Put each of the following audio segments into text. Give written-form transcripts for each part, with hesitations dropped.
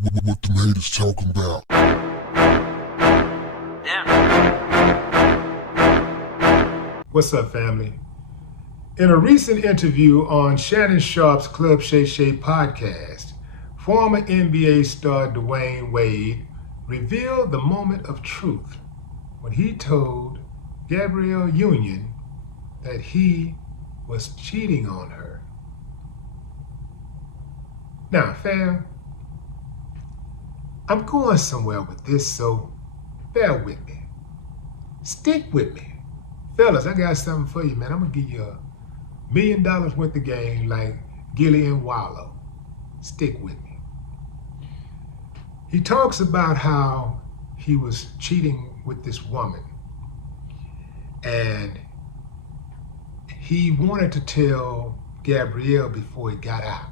What them haters talking about? What's up, family? In a recent interview on Shannon Sharp's Club Shay Shay podcast, former NBA star Dwayne Wade revealed the moment of truth when he told Gabrielle Union that he was cheating on her. Now, fam, I'm going somewhere with this, so bear with me. Stick with me. Fellas, I got something for you, man. I'm gonna give you $1 million worth of game like Gilly and Wallow. Stick with me. He talks about how he was cheating with this woman and he wanted to tell Gabrielle before he got out.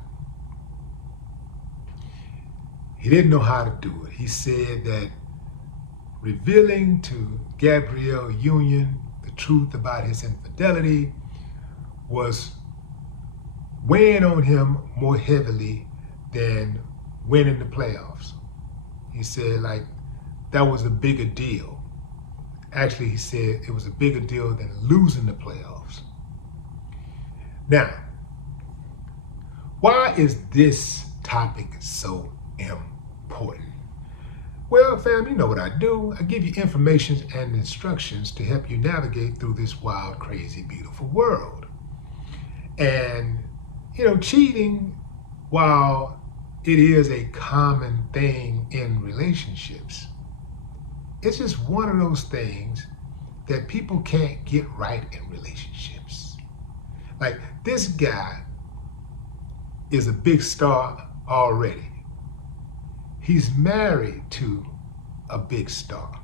He didn't know how to do it. He said that revealing to Gabrielle Union the truth about his infidelity was weighing on him more heavily than winning the playoffs. He said that was a bigger deal. Actually, he said it was a bigger deal than losing the playoffs. Now, why is this topic so important? Well, fam, you know what I do. I give you information and instructions to help you navigate through this wild, crazy, beautiful world. And, cheating, while it is a common thing in relationships, it's just one of those things that people can't get right in relationships. Like, this guy is a big star already. He's married to a big star.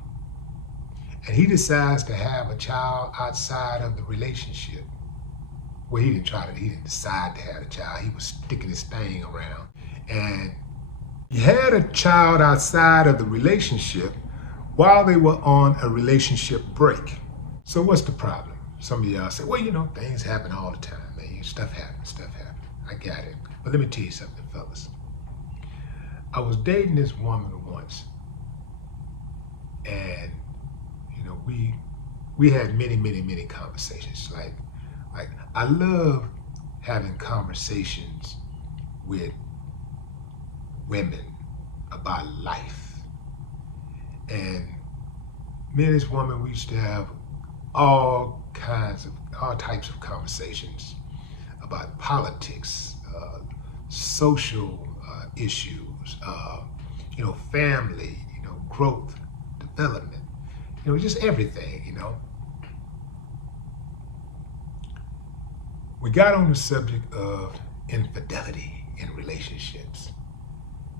And he decides to have a child outside of the relationship. Well, he didn't decide to have a child. He was sticking his thing around. And he had a child outside of the relationship while they were on a relationship break. So what's the problem? Some of y'all say, well, things happen all the time, man. Stuff happens. I got it. But let me tell you something, fellas. I was dating this woman once, and we had many conversations. Like I love having conversations with women about life. And me and this woman, we used to have all types of conversations about politics, social issues, family, growth, development, just everything, We got on the subject of infidelity in relationships,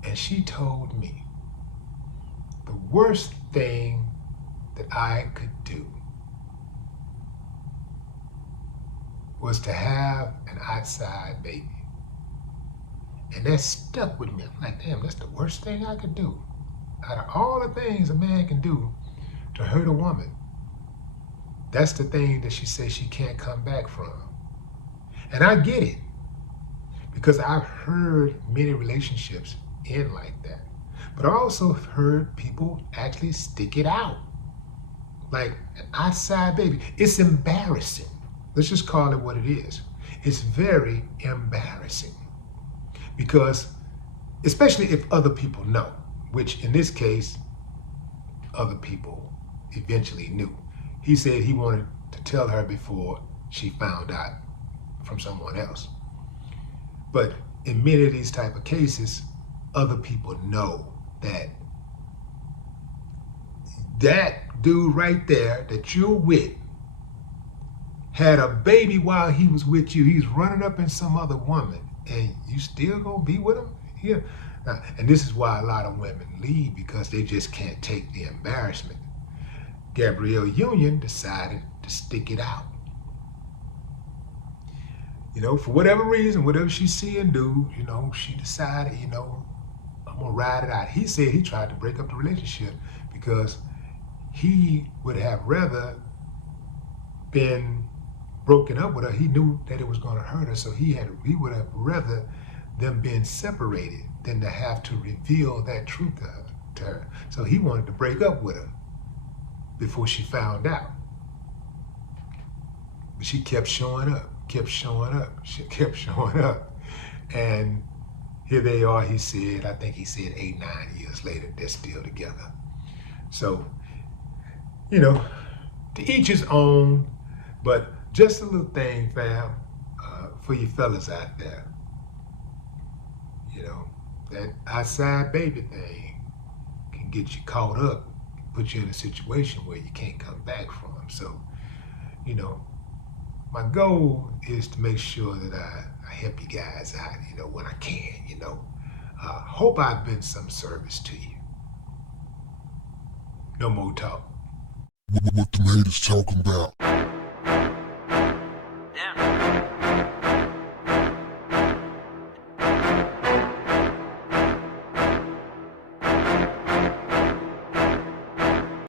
and she told me the worst thing that I could do was to have an outside baby. And that stuck with me. I'm like, damn, that's the worst thing I could do. Out of all the things a man can do to hurt a woman, that's the thing that she says she can't come back from. And I get it, because I've heard many relationships end like that. But I also have heard people actually stick it out. Like an outside baby. It's embarrassing. Let's just call it what it is. It's very embarrassing. Because, especially if other people know, which in this case, other people eventually knew. He said he wanted to tell her before she found out from someone else. But in many of these type of cases, other people know that dude right there that you're with had a baby while he was with you. He's running up in some other woman, and you still gonna be with him? Yeah. Now, and this is why a lot of women leave, because they just can't take the embarrassment. Gabrielle Union decided to stick it out. For whatever reason, whatever she see and do, she decided, I'm gonna ride it out. He said he tried to break up the relationship because he would have rather been broken up with her. He knew that it was gonna hurt her, so he would have rather them been separated than to have to reveal that truth to her. So he wanted to break up with her before she found out. But she kept showing up, she kept showing up. And here they are, he said, I think he said 8, 9 years later, they're still together. So, you know, to each his own, but just a little thing, fam, for you fellas out there. You know, that outside baby thing can get you caught up, put you in a situation where you can't come back from. So, you know, my goal is to make sure that I help you guys out, you know, when I can, you know. Hope I've been some service to you. No more talk. What the haters talking about? Yeah.